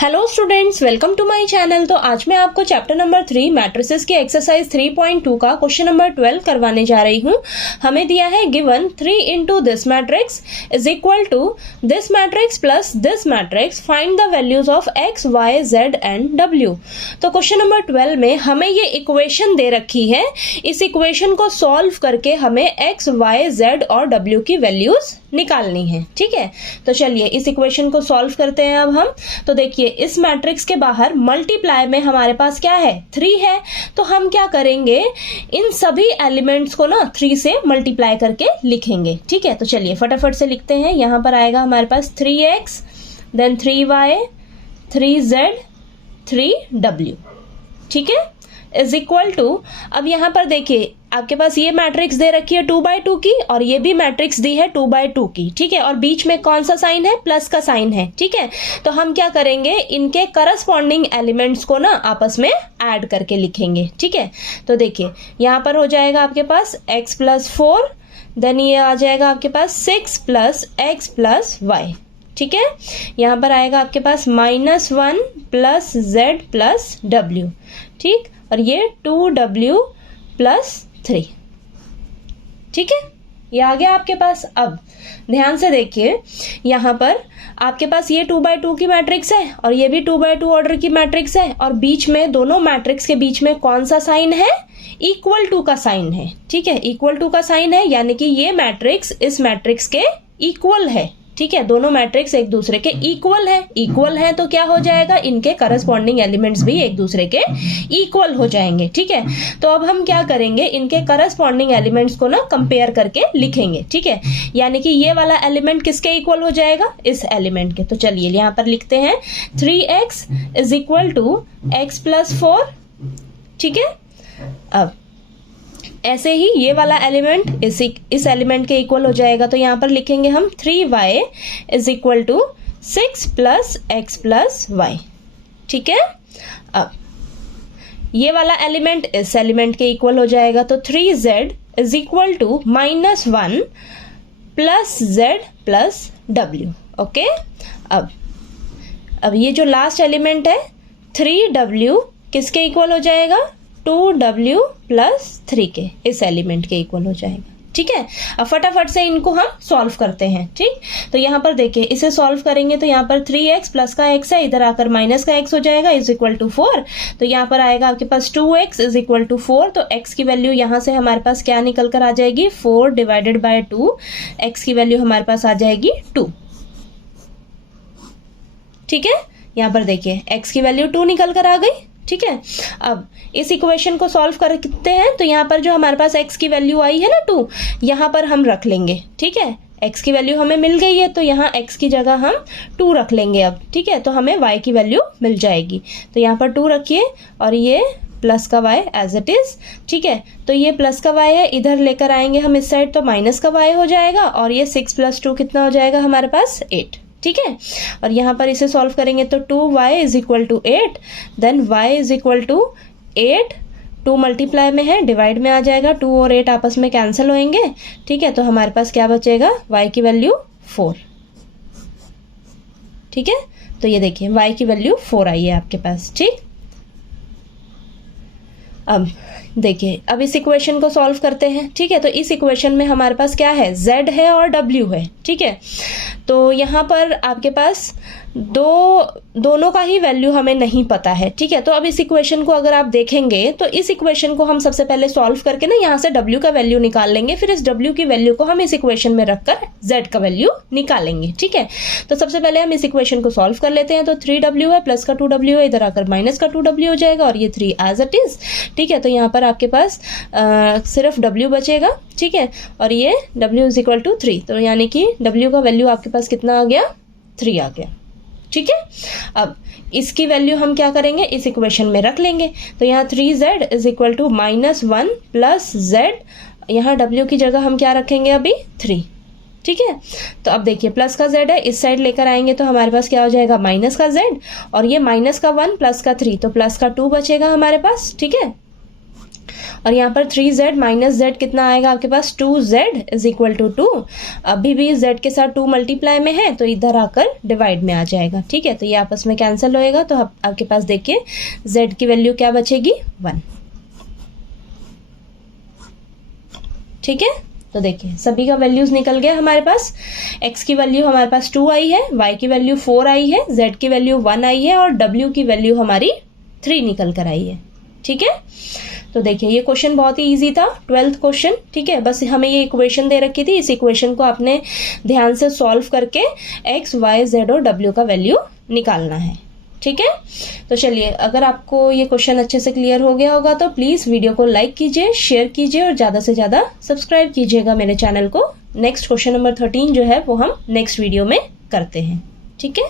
Hello students, welcome to my channel. तो आज मैं आपको चैप्टर नंबर 3 मैट्रिसेस की एक्सरसाइज 3.2 का क्वेश्चन नंबर 12 करवाने जा रही हूँ। हमें दिया है given 3 into this matrix is equal to this matrix plus this matrix, find the values of x y z and डब्ल्यू। तो क्वेश्चन नंबर 12 में हमें ये इक्वेशन दे रखी है। इस इक्वेशन को सॉल्व करके हमें एक्स वाई जेड और डब्ल्यू की वैल्यूज निकालनी है। ठीक है, तो चलिए इस इक्वेशन को सॉल्व करते हैं अब हम। तो देखिए इस मैट्रिक्स के बाहर मल्टीप्लाई में हमारे पास क्या है, 3 है। तो हम क्या करेंगे, इन सभी एलिमेंट्स को ना 3 से मल्टीप्लाई करके लिखेंगे। ठीक है, तो चलिए फटाफट से लिखते हैं। यहां पर आएगा हमारे पास 3x, then 3y, 3z, 3w। ठीक है, इज इक्वल टू, अब यहां पर देखिए आपके पास ये मैट्रिक्स दे रखी है 2/2 की, और ये भी मैट्रिक्स दी है 2/2 की। ठीक है, और बीच में कौन सा साइन है, प्लस का साइन है। ठीक है, तो हम क्या करेंगे, इनके करस्पॉन्डिंग एलिमेंट्स को ना आपस में ऐड करके लिखेंगे। ठीक है, तो देखिए यहां पर हो जाएगा आपके पास x प्लस 4, देन ये आ जाएगा आपके पास 6 प्लस x प्लस वाई। ठीक है, यहां पर आएगा आपके पास -1 प्लस z प्लस w। ठीक, और ये 2w प्लस 3। ठीक है, ये आ गया आपके पास। अब ध्यान से देखिए, यहां पर आपके पास ये 2/2 की मैट्रिक्स है और ये भी 2/2 ऑर्डर की मैट्रिक्स है, और बीच में दोनों मैट्रिक्स के बीच में कौन सा साइन है, इक्वल टू का साइन है। ठीक है, इक्वल टू का साइन है, यानी कि ये मैट्रिक्स इस मैट्रिक्स के इक्वल है। ठीक है, दोनों मैट्रिक्स एक दूसरे के इक्वल है। इक्वल है तो क्या हो जाएगा, इनके करस्पॉन्डिंग एलिमेंट्स भी एक दूसरे के इक्वल हो जाएंगे। ठीक है, तो अब हम क्या करेंगे, इनके करस्पॉन्डिंग एलिमेंट्स को ना कंपेयर करके लिखेंगे। ठीक है, यानी कि ये वाला एलिमेंट किसके इक्वल हो जाएगा, इस एलिमेंट के। तो चलिए यहाँ पर लिखते हैं 3x is equal to x plus 4। ठीक है, अब ऐसे ही ये वाला एलिमेंट इस एलिमेंट के इक्वल हो जाएगा। तो यहां पर लिखेंगे हम 3y is equal to 6 plus x plus y. ठीक है, अब ये वाला एलिमेंट इस एलिमेंट के इक्वल हो जाएगा। तो 3z is equal to -1 plus z plus w। Okay, अब ये जो लास्ट एलिमेंट है 3w किसके इक्वल हो जाएगा, 2w प्लस 3 के, इस एलिमेंट के इक्वल हो जाएगा। ठीक है, अब फटाफट से इनको हम सॉल्व करते हैं। ठीक, तो यहाँ पर देखिए इसे सॉल्व करेंगे तो यहाँ पर 3x प्लस का x है, इधर आकर माइनस का x हो जाएगा, इज इक्वल टू 4। तो यहाँ पर आएगा आपके पास 2x इज इक्वल टू 4। तो x की वैल्यू यहाँ से हमारे पास क्या निकल कर आ जाएगी, 4 डिवाइडेड बाय 2। x की वैल्यू हमारे पास आ जाएगी 2। ठीक है, यहाँ पर देखिए x की वैल्यू 2 निकल कर आ गई। ठीक है, अब इस इक्वेशन को सॉल्व करते हैं। तो यहाँ पर जो हमारे पास x की वैल्यू आई है ना 2, यहाँ पर हम रख लेंगे। ठीक है, x की वैल्यू हमें मिल गई है, तो यहाँ x की जगह हम 2 रख लेंगे अब। ठीक है, तो हमें y की वैल्यू मिल जाएगी। तो यहाँ पर 2 रखिए और ये प्लस का y एज इट इज। ठीक है, तो ये प्लस का y है, इधर लेकर आएंगे हम इस साइड तो माइनस का y हो जाएगा, और ये 6 प्लस 2 कितना हो जाएगा हमारे पास, 8। ठीक है, और यहाँ पर इसे सॉल्व करेंगे तो 2y is equal to 8, then y is equal to 8। 2 multiply में है, डिवाइड में आ जाएगा, 2 और 8 आपस में कैंसिल होंगे। ठीक है, तो हमारे पास क्या बचेगा, y की वैल्यू 4। ठीक है, तो ये देखिए y की वैल्यू 4 आई है आपके पास। ठीक, अब देखिए अब इस इक्वेशन को सॉल्व करते हैं। ठीक है, तो इस इक्वेशन में हमारे पास क्या है, z है और w है। ठीक है, तो यहाँ पर आपके पास दोनों का ही वैल्यू हमें नहीं पता है। ठीक है, तो अब इस इक्वेशन को अगर आप देखेंगे तो इस इक्वेशन को हम सबसे पहले सॉल्व करके ना यहाँ से w का वैल्यू निकाल लेंगे, फिर इस w की वैल्यू को हम इस इक्वेशन में रखकर z का वैल्यू निकालेंगे। ठीक है, तो सबसे पहले हम इस इक्वेशन को सॉल्व कर लेते हैं। तो 3w है, प्लस का 2w है, इधर आकर माइनस का 2w हो जाएगा, और ये 3 एज इट इज। ठीक है, तो यहाँ पर आपके पास सिर्फ w बचेगा। ठीक है, और ये w इज इक्वल टू 3, तो यानी कि w का वैल्यू आपके पास कितना आ गया, 3 आ गया। ठीक है, अब इसकी वैल्यू हम क्या करेंगे, इस इक्वेशन में रख लेंगे। तो यहाँ 3z is equal to -1 plus z, यहाँ w की जगह हम क्या रखेंगे अभी, 3। ठीक है, तो अब देखिए प्लस का z है, इस साइड लेकर आएंगे तो हमारे पास क्या हो जाएगा, माइनस का z, और ये -1 प्लस का 3, तो प्लस का 2 बचेगा हमारे पास। ठीक है, और यहाँ पर 3z माइनस z कितना आएगा आपके पास 2z इज इक्वल टू 2। अभी भी z के साथ 2 मल्टीप्लाई में है तो इधर आकर डिवाइड में आ जाएगा। ठीक है, तो ये आपस में कैंसिल होएगा तो आपके पास देखिए z की वैल्यू क्या बचेगी 1। ठीक है, तो देखिए सभी का वैल्यूज निकल गया हमारे पास। x की वैल्यू हमारे पास 2 आई है, y की वैल्यू 4 आई है, z की वैल्यू 1 आई है और w की वैल्यू हमारी 3 निकल कर आई है। ठीक है, तो देखिए ये क्वेश्चन बहुत ही इजी था, 12th क्वेश्चन। ठीक है, बस हमें ये इक्वेशन दे रखी थी, इस इक्वेशन को आपने ध्यान से सॉल्व करके x, y, z और w का वैल्यू निकालना है। ठीक है, तो चलिए अगर आपको ये क्वेश्चन अच्छे से क्लियर हो गया होगा तो प्लीज़ वीडियो को लाइक कीजिए, शेयर कीजिए और ज़्यादा से ज़्यादा सब्सक्राइब कीजिएगा मेरे चैनल को। नेक्स्ट क्वेश्चन नंबर 13 जो है वो हम नेक्स्ट वीडियो में करते हैं। ठीक है।